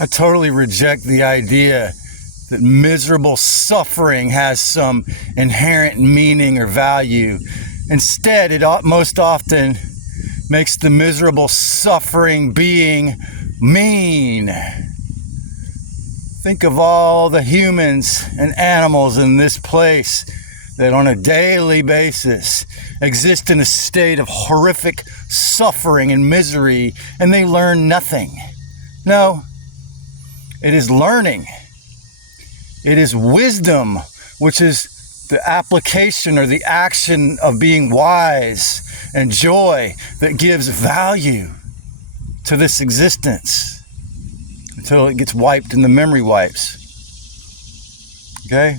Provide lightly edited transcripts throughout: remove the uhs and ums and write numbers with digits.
I totally reject the idea that miserable suffering has some inherent meaning or value. Instead, it most often makes the miserable suffering being mean. Think of all the humans and animals in this place that on a daily basis exist in a state of horrific suffering and misery, and they learn nothing. No, it is learning. It is wisdom, which is the application or the action of being wise, and joy that gives value to this existence until it gets wiped in the memory wipes. Okay?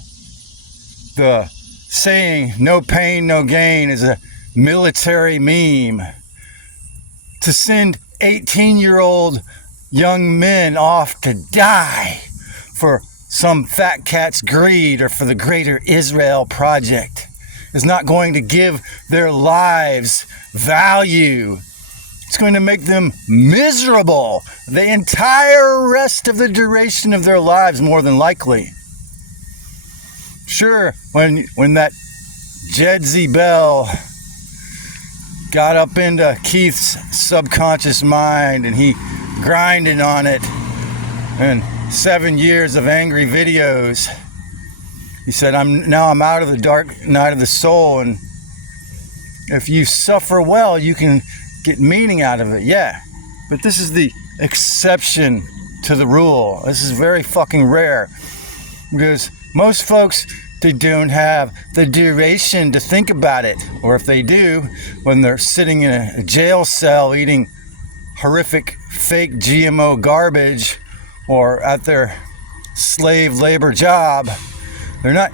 The saying, no pain, no gain, is a military meme. To send 18-year-old young men off to die for some fat cat's greed or for the greater Israel project is not going to give their lives value. It's going to make them miserable the entire rest of the duration of their lives, more than likely. Sure, when that Jedzi Bell got up into Keith's subconscious mind and he grinded on it, and 7 years of angry videos, he said, I'm out of the dark night of the soul, and if you suffer well, you can get meaning out of it. Yeah, but this is the exception to the rule. This is very fucking rare, because most folks, they don't have the duration to think about it. Or if they do, when they're sitting in a jail cell eating horrific fake GMO garbage or at their slave labor job, they're not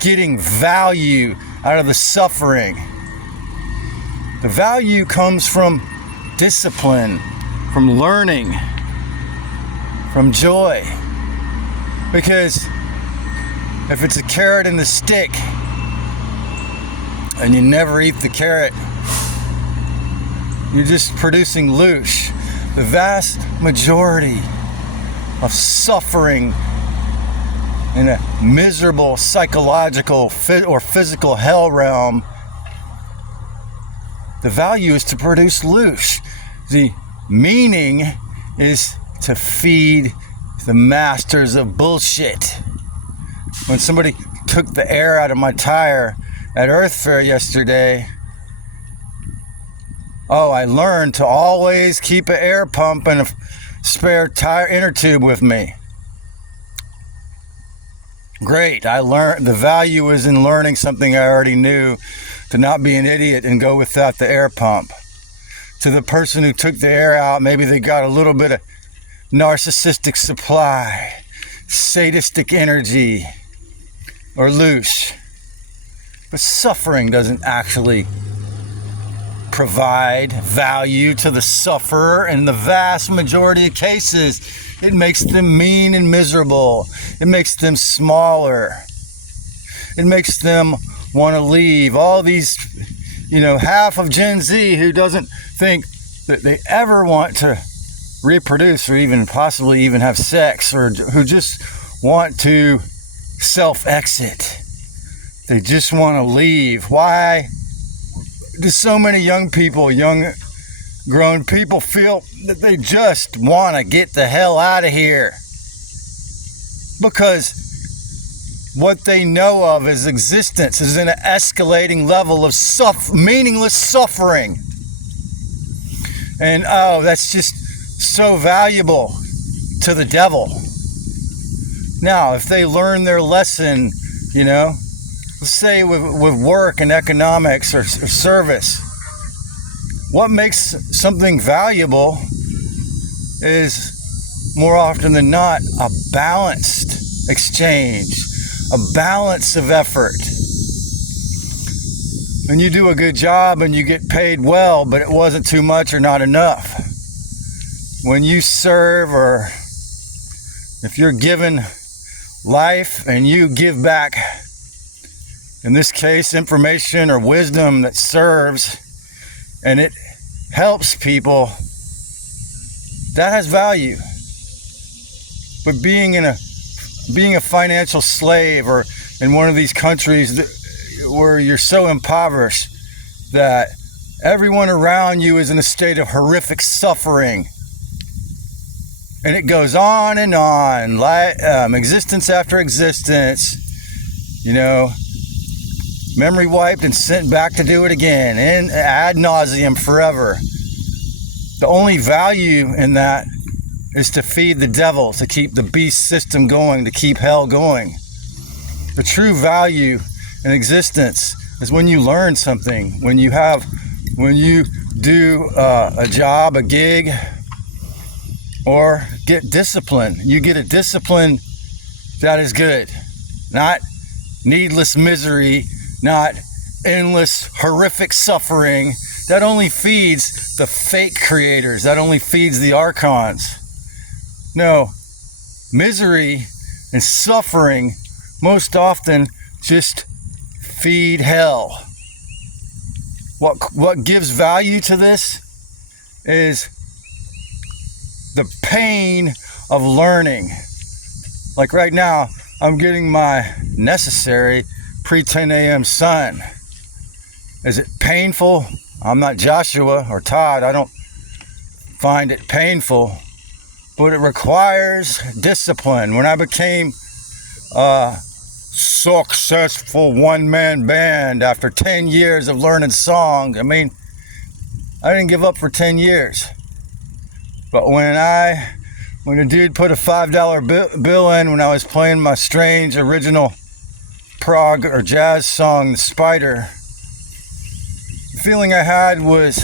getting value out of the suffering. The value comes from discipline, from learning, from joy. Because if it's a carrot and the stick, and you never eat the carrot, you're just producing loosh. The vast majority of suffering in a miserable psychological or physical hell realm, the value is to produce loosh. The meaning is to feed the masters of bullshit. When somebody took the air out of my tire at Earth Fair yesterday, I learned to always keep an air pump and a spare tire inner tube with me. Great. I learned the value is in learning something I already knew, to not be an idiot and go without the air pump. To the person who took the air out, maybe they got a little bit of narcissistic supply, sadistic energy, or loosh. But suffering doesn't actually provide value to the sufferer. In the vast majority of cases, it makes them mean and miserable. It makes them smaller. It makes them want to leave. All these, half of Gen Z who doesn't think that they ever want to reproduce or even possibly even have sex, or who just want to self-exit. They just want to leave. Why do so many young grown people feel that they just want to get the hell out of here? Because what they know of as existence is in an escalating level of meaningless suffering. And that's just so valuable to the devil. Now, if they learn their lesson, let's say with work and economics or service, what makes something valuable is more often than not a balanced exchange, a balance of effort. When you do a good job and you get paid well, but it wasn't too much or not enough. When you serve, or if you're given life and you give back, in this case, information or wisdom that serves, and it helps people, that has value. But being a financial slave, or in one of these countries where you're so impoverished that everyone around you is in a state of horrific suffering, and it goes on and on, existence after existence, memory wiped and sent back to do it again, and ad nauseum forever. The only value in that is to feed the devil, to keep the beast system going, to keep hell going. The true value in existence is when you learn something, when you do a job, a gig, or get discipline. You get a discipline that is good, not needless misery, not endless horrific suffering. That only feeds the fake creators. That only feeds the archons. No, misery and suffering most often just feed hell. What gives value to this is the pain of learning. Like right now, I'm getting my necessary pre-10 a.m. sun. Is it painful? I'm not Joshua or Todd. I don't find it painful, but it requires discipline. When I became a successful one-man band after 10 years of learning songs, I didn't give up for 10 years. But when a dude put a $5 bill in when I was playing my strange original prog or jazz song, The Spider, the feeling I had was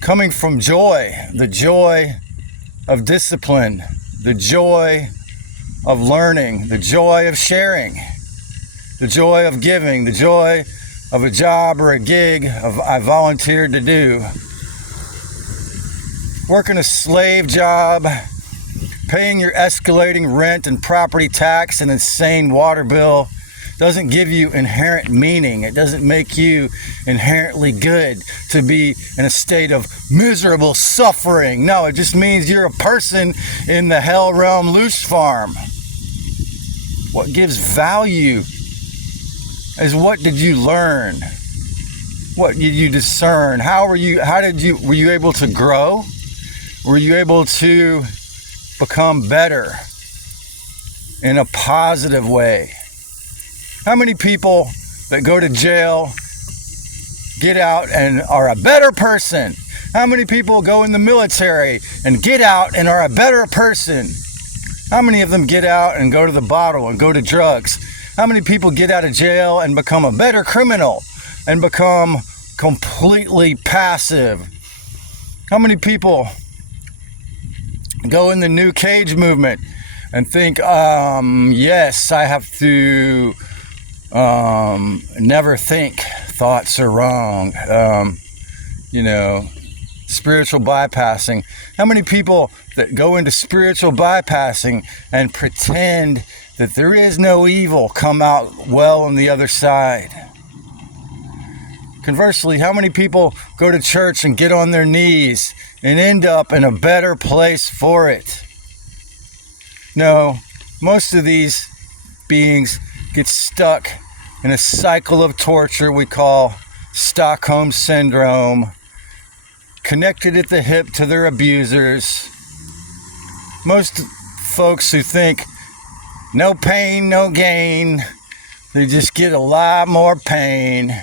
coming from joy, the joy of discipline, the joy of learning, the joy of sharing, the joy of giving, the joy of a job or a gig I volunteered to do. Working a slave job, paying your escalating rent and property tax and insane water bill doesn't give you inherent meaning. It doesn't make you inherently good to be in a state of miserable suffering. No, it just means you're a person in the hell realm loose farm. What gives value is what did you learn? What did you discern? Were you able to grow? Were you able to become better in a positive way? How many people that go to jail get out and are a better person? How many people go in the military and get out and are a better person? How many of them get out and go to the bottle and go to drugs? How many people get out of jail and become a better criminal and become completely passive? How many people go in the new cage movement and think, yes, I have to never think thoughts are wrong, spiritual bypassing. How many people that go into spiritual bypassing and pretend that there is no evil come out well on the other side? Conversely, how many people go to church and get on their knees and end up in a better place for it? No, most of these beings get stuck in a cycle of torture we call Stockholm Syndrome, connected at the hip to their abusers. Most folks who think no pain, no gain, they just get a lot more pain.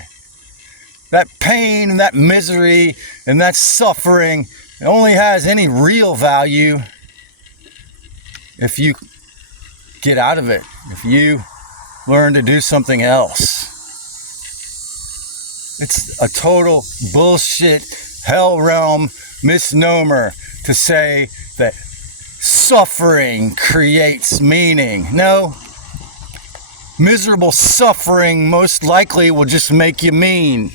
That pain and that misery and that suffering only has any real value if you get out of it, if you learn to do something else. It's a total bullshit hell realm misnomer to say that suffering creates meaning. No, miserable suffering most likely will just make you mean.